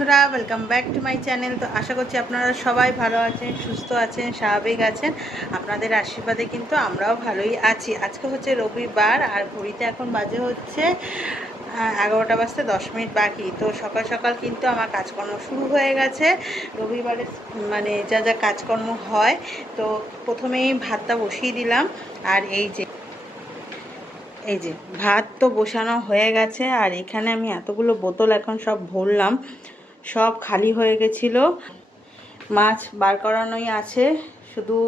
বন্ধুরা, welcome back to my channel. তো আশা করছি আপনারা সবাই ভালো আছেন, সুস্থ আছেন, স্বাভাবিক আছেন। আপনাদের আশীর্বাদে কিন্তু আমরাও ভালোই আছি। আজকে হচ্ছে রবিবার আর ঘড়িতে এখন বাজে হচ্ছে 11টা বাজতে 10 মিনিট বাকি। তো সকাল সকাল কিন্তু আমার কাজকর্ম শুরু হয়ে গেছে। রবিবারে মানে যা যা কাজকর্ম হয়, তো প্রথমেই ভাতটা বসিয়ে দিলাম। আর এই যে ভাত তো বসানো হয়ে গেছে। আর এখানে আমি এতগুলো বোতল এখন সব ভরলাম, সব খালি হয়ে গেছিলো। মাছ বার করানোই আছে, শুধু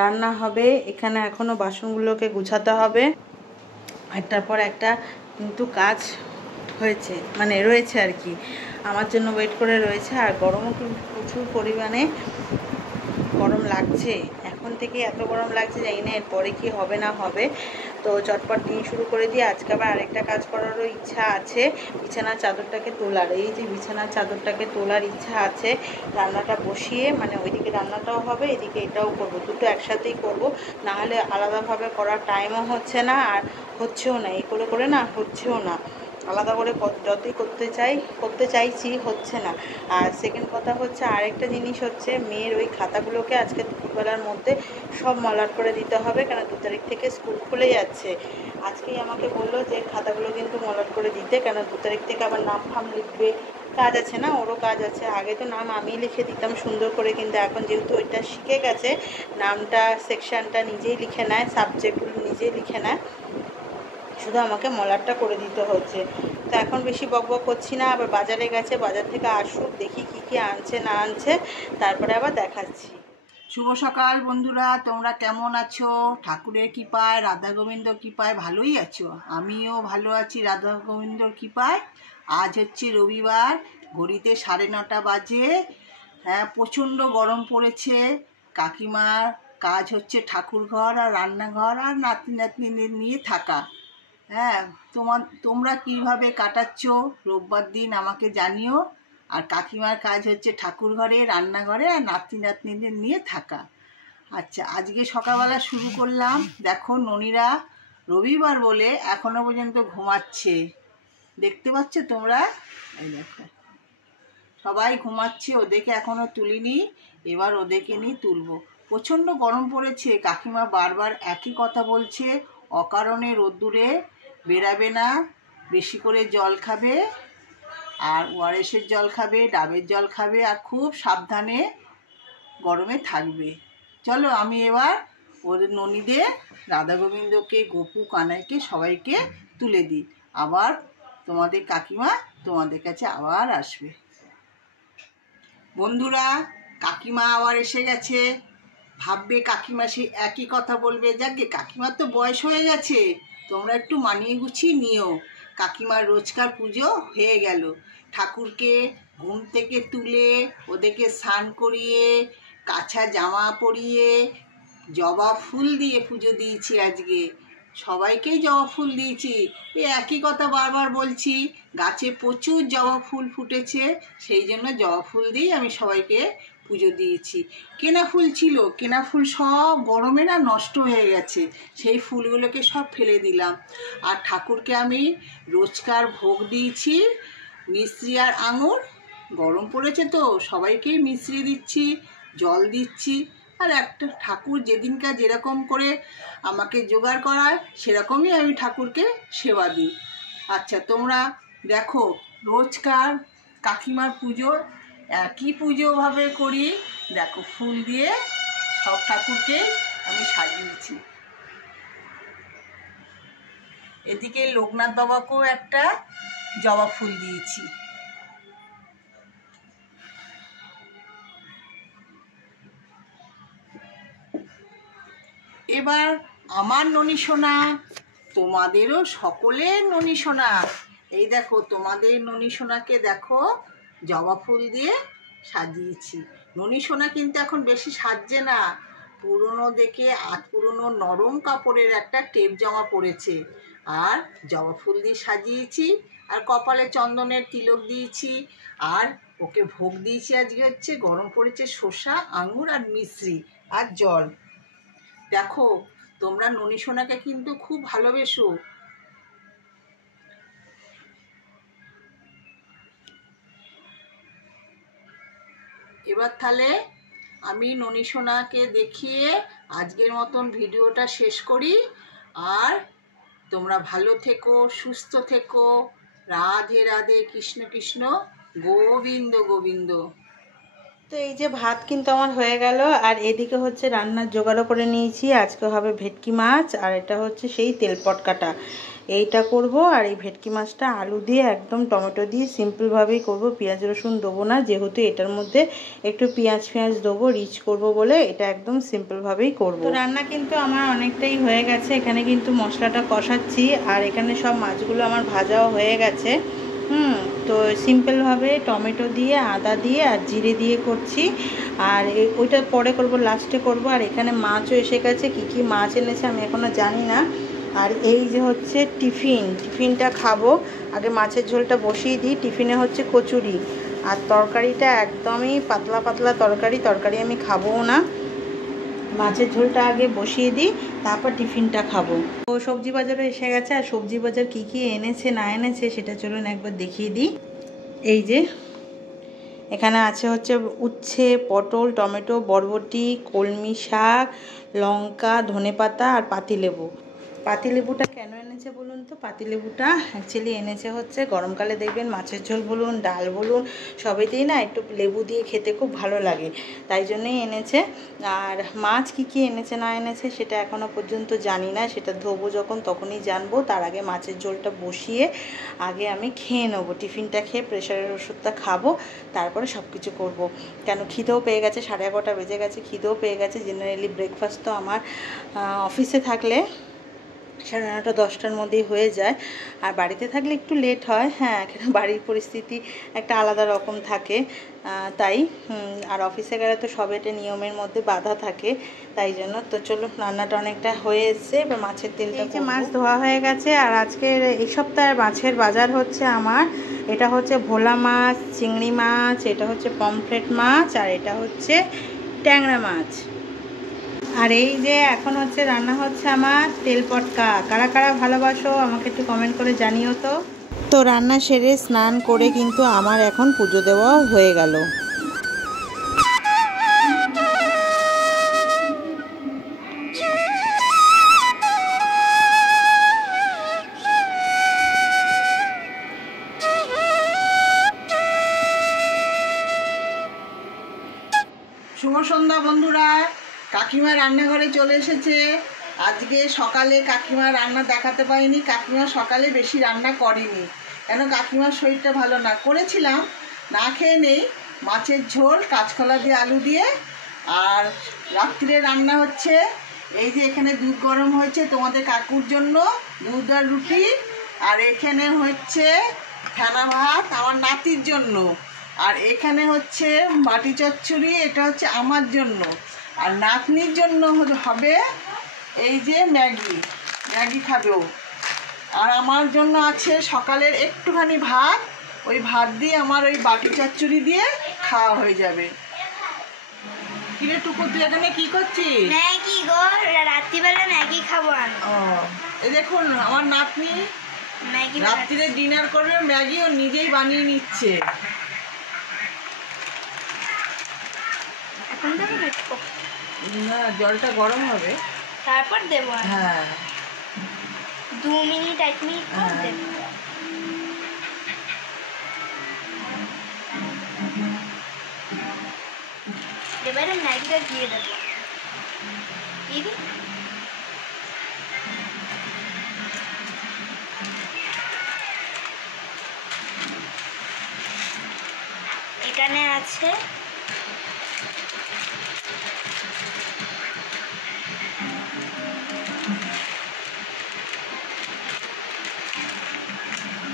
রান্না হবে। এখানে এখনও বাসনগুলোকে গুছাতে হবে। একটার পর একটা কিন্তু কাজ হয়েছে, মানে রয়েছে আর কি, আমার জন্য ওয়েট করে রয়েছে। আর গরমও কিন্তু প্রচুর পরিমাণে গরম লাগছে। এখন থেকে এত গরম লাগছে, জানি না এরপরে কি হবে না হবে। তো চটপট দিন শুরু করে দিয়ে আজকে আবার আরেকটা কাজ করারও ইচ্ছা আছে, বিছানার চাদরটাকে তোলার। এই যে বিছানার চাদরটাকে তোলার ইচ্ছা আছে। রান্নাটা বসিয়ে, মানে ওইদিকে রান্নাটাও হবে, এদিকে এটাও করব, দুটো একসাথেই করব। নাহলে আলাদাভাবে করার টাইমও হচ্ছে না, আর হচ্ছেও না। এই করে করে না হচ্ছেও না, আলাদা করে যতই করতে চাইছি হচ্ছে না। আর সেকেন্ড কথা হচ্ছে, আরেকটা জিনিস হচ্ছে, মেয়ের ওই খাতাগুলোকে আজকে দুপুরবেলার মধ্যে সব মলাট করে দিতে হবে, কেন 2 তারিখ থেকে স্কুল খুলে যাচ্ছে। আজকেই আমাকে বললো যে খাতাগুলো কিন্তু মলাট করে দিতে, কেন 2 তারিখ থেকে আবার নাম ফাম লিখবে, কাজ আছে না, ওরও কাজ আছে। আগে তো নাম আমি লিখে দিতাম সুন্দর করে, কিন্তু এখন যেহেতু ওইটা শিখে গেছে, নামটা সেকশানটা নিজেই লিখে নেয়, সাবজেক্টগুলো নিজেই লিখে নেয়, শুধু আমাকে মলাটটা করে দিতে হচ্ছে। তো এখন বেশি বকবক করছি না, আবার বাজারে গেছে, বাজার থেকে আসুক, দেখি কি কি আনছে না আনছে, তারপরে আবার দেখাচ্ছি। শুভ সকাল বন্ধুরা, তোমরা কেমন আছো? ঠাকুরের কৃপায়, রাধা গোবিন্দর কৃপায় ভালোই আছো। আমিও ভালো আছি রাধা গোবিন্দর কৃপায়। আজ হচ্ছে রবিবার, ঘড়িতে 9:30 বাজে। হ্যাঁ, প্রচণ্ড গরম পড়েছে। কাকিমার কাজ হচ্ছে ঠাকুর ঘর আর রান্নাঘর আর নাতি নাতনিদের নিয়ে থাকা। হ্যাঁ, তোমরা কীভাবে কাটাচ্ছ রোববার দিন আমাকে জানিও। আর কাকিমার কাজ হচ্ছে ঠাকুর ঘরে, রান্নাঘরে আর নাতি নাতনিদের নিয়ে থাকা। আচ্ছা, আজকে সকালবেলা শুরু করলাম। দেখো, ননিরা রবিবার বলে এখনো পর্যন্ত ঘুমাচ্ছে, দেখতে পাচ্ছ তোমরা? এই দেখো, সবাই ঘুমাচ্ছে, ওদেরকে এখনো তুলিনি, এবার ওদেরকে নিয়ে তুলবো। প্রচণ্ড গরম পড়েছে। কাকিমা বারবার একই কথা বলছে, অকারণে রোদ্দুরে বেরাবে না, বেশি করে জল খাবে, আর ওআরএসের জল খাবে, ডাবের জল খাবে, আর খুব সাবধানে গরমে থাকবে। চলো, আমি এবার ওদের ননীদের, রাধা গোবিন্দকে, গপু, কানাইকে সবাইকে তুলে দিই। আবার তোমাদের কাকিমা তোমাদের কাছে আবার আসবে। বন্ধুরা, কাকিমা আবার এসে গেছে। ভাববে কাকিমা সে একই কথা বলবে। যাকে, কাকিমার তো বয়স হয়ে গেছে, তোমরা একটু মানিয়ে গুছিয়ে নিও। কাকিমার রোজকার পুজো হয়ে গেল। ঠাকুরকে ঘুম থেকে তুলে ওদেরকে স্নান করিয়ে, কাঁচা জামা পরিয়ে, জবা ফুল দিয়ে পুজো দিয়েছি আজকে। সবাইকেই জবা ফুল দিয়েছি। একই কথা বারবার বলছি, গাছে প্রচুর জবা ফুল ফুটেছে, সেই জন্য জবা ফুল দিয়েই আমি সবাইকে পুজো দিয়েছি। কেনা ফুল ছিল, কেনা ফুল সব গরমে না নষ্ট হয়ে গেছে, সেই ফুলগুলোকে সব ফেলে দিলাম। আর ঠাকুরকে আমি রোজকার ভোগ দিয়েছি মিশ্রি আর আঙুর। গরম পড়েছে তো সবাইকেই মিশ্রি দিচ্ছি, জল দিচ্ছি। আর একটা ঠাকুর যেদিনকার যেরকম করে আমাকে জোগাড় করায়, সেরকমই আমি ঠাকুরকে সেবা দিই। আচ্ছা, তোমরা দেখো, রোজকার কাকিমার পুজো একই পুজোভাবে করি। দেখো, ফুল দিয়ে সব ঠাকুরকে আমি সাজিয়েছি। এদিকে লোকনাথ বাবাকেও একটা জবা ফুল দিয়েছি। এবার আমার ননী সোনা, তোমাদেরও সকলের ননী সোনা। এই দেখো, তোমাদের ননী সোনাকে দেখো, জবা ফুল দিয়ে সাজিয়েছি। ননী সোনা কিন্তু এখন বেশি সাজছে না, পুরনো দেখে পুরনো নরম কাপড়ের একটা টেপ জামা পরেছে, আর জবা ফুল দিয়ে সাজিয়েছি, আর কপালে চন্দনের তিলক দিয়েছি। আর ওকে ভোগ দিয়েছি আজকে হচ্ছে, গরম পড়েছে, শসা, আঙুর আর মিশ্রি আর জল। দেখো, তোমরা ননী সোনাকে কিন্তু খুব ভালোবেসো। এবার তাহলে আমি ননী সোনাকে দেখিয়ে আজকের মতন ভিডিওটা শেষ করি। আর তোমরা ভালো থেকো, সুস্থ থেকো। রাধে রাধে, কৃষ্ণ কৃষ্ণ, গোবিন্দ গোবিন্দ। তো এই যে ভাত কিন্তু আমার হয়ে গেল, আর এদিকে হচ্ছে রান্নার জোগাড়ও করে নিয়েছি। আজকে হবে ভেটকি মাছ, আর এটা হচ্ছে সেই তেলপট কাটা, এইটা করব। আর এই ভেটকি মাছটা আলু দিয়ে একদম টমেটো দিয়ে সিম্পলভাবেই করব, পেঁয়াজ রসুন দেবো না, যেহেতু এটার মধ্যে একটু পেঁয়াজ দেবো, রিচ করব বলে এটা একদম সিম্পলভাবেই করব। তো রান্না কিন্তু আমার অনেকটাই হয়ে গেছে। এখানে কিন্তু মশলাটা কষাচ্ছি, আর এখানে সব মাছগুলো আমার ভাজাও হয়ে গেছে। তো সিম্পলভাবে টমেটো দিয়ে, আদা দিয়ে আর জিরে দিয়ে করছি। আর ওইটা পরে করব, লাস্টে করব। আর এখানে মাছও এসে গেছে, কি কি মাছ এনেছে আমি এখনও জানি না। আর এই যে হচ্ছে টিফিনটা খাবো। আগে মাছের ঝোলটা বসিয়ে দিই। টিফিনে হচ্ছে কচুরি, আর তরকারিটা একদমই পাতলা পাতলা তরকারি আমি খাবোও না। মাছের ঝোলটা আগে বসিয়ে দিই, তারপর টিফিনটা খাবো। তো সবজি বাজারও এসে গেছে, আর সবজি বাজার কী কী এনেছে না এনেছে সেটা চলুন একবার দেখিয়ে দিই। এই যে এখানে আছে হচ্ছে উচ্ছে, পটল, টমেটো, বরবটি, কলমি শাক, লঙ্কা, ধনেপাতা আর পাতিলেবু। পাতিলেবুটা কেন এনেছে বলুন তো? পাতিলেবুটা অ্যাকচুয়ালি এনেছে হচ্ছে গরমকালে দেখবেন মাছের ঝোল বলুন, ডাল বলুন, সবেতেই না একটু লেবু দিয়ে খেতে খুব ভালো লাগে, তাই জন্যই এনেছে। আর মাছ কি কি এনেছে না এনেছে সেটা এখনও পর্যন্ত জানি না, সেটা ধোবো যখন তখনই জানবো। তার আগে মাছের ঝোলটা বসিয়ে আগে আমি খেয়ে নেবো, টিফিনটা খেয়ে প্রেশারের ওষুধটা খাবো, তারপরে সব কিছু করবো। কেন খিদেও পেয়ে গেছে, 11:30 বেজে গেছে, খিদেও পেয়ে গেছে। জেনারেলি ব্রেকফাস্ট তো আমার অফিসে থাকলে 9:30 10টার মধ্যেই হয়ে যায়, আর বাড়িতে থাকলে একটু লেট হয়। হ্যাঁ, কেন বাড়ির পরিস্থিতি একটা আলাদা রকম থাকে, তাই। আর অফিসে গেলে তো সব এটা নিয়মের মধ্যে বাধা থাকে, তাই জন্য। তো চলো, রান্নাটা অনেকটা হয়ে এসছে, এবার মাছের তেলটা। এই যে মাছ ধোয়া হয়ে গেছে, আর আজকের এই সপ্তাহের মাছের বাজার হচ্ছে আমার, এটা হচ্ছে ভোলা মাছ, চিংড়ি মাছ, এটা হচ্ছে পমফ্রেট মাছ, আর এটা হচ্ছে ট্যাংরা মাছ। আর এই যে এখন হচ্ছে রান্না হচ্ছে আমার তেল পটকা। কারা কারা ভালোবাসো আমাকে একটু কমেন্ট করে জানিও তো। তো রান্না সেরে স্নান করে কিন্তু আমার এখন পুজো দেওয়াও হয়ে গেল। শুভ সন্ধ্যা বন্ধুরা, কাকিমা রান্নাঘরে চলে এসেছে। আজকে সকালে কাকিমা রান্না দেখাতে পারিনি, কাকিমা সকালে বেশি রান্না করেনি, কেন কাকিমার শরীরটা ভালো না। করেছিলাম, না খেয়ে নেই, মাছের ঝোল কাঁচকলা দিয়ে আলু দিয়ে। আর রাত্রে রান্না হচ্ছে এই যে এখানে দুধ গরম হয়েছে তোমাদের কাকুর জন্য, দুধ আর রুটি। আর এখানে হচ্ছে ফেনা ভাত আমার নাতির জন্য। আর এখানে হচ্ছে বাটি চচ্চড়ি, এটা হচ্ছে আমার জন্য। আর নাতনির জন্য হবে এই যে ম্যাগি খাবেও। আর আমার জন্য আছে সকালের একটুখানি ভাত, ওই ভাত দিয়ে আমার ওই বাটি চচ্চড়ি দিয়ে খাওয়া হয়ে যাবে। কিরে টুকু, তুই এখানে কি করছিস? ম্যাগি গো, রাত্রিবেলা ম্যাগি খাবো আমি। ও, এই দেখুন আমার নাতনি ম্যাগি রাত্রিরে ডিনার করবে, ম্যাগি ও নিজেই বানিয়ে নিচ্ছে। এখন দেবো না, জলটা গরম হবে, তারপর দেবো। হ্যাঁ 2 মিনিট 1 মিনিট পর দেবো। এবারে ম্যাগিটা দিয়ে দেবো। দিদি এখানে আছে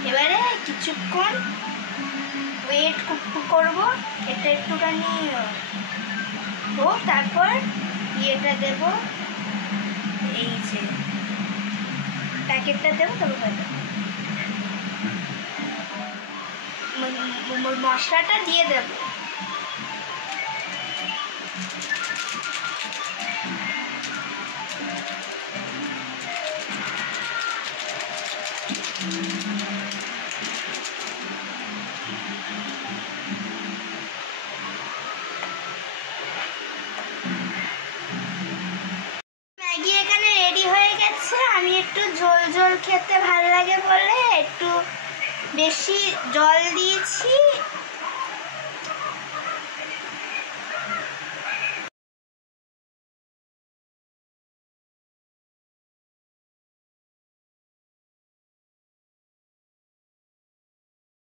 এবারে কিছুক্ষণ ওয়েট করব, এটা একটুখানি হোক, তারপর ইয়েটা দেব, এই যে প্যাকেটটা দেবো, তবে হয়ে যাবে। মশলাটা দিয়ে দেব। একটু ঝোল ঝোল খেতে ভালো লাগে বলে একটু বেশি জল দিয়েছি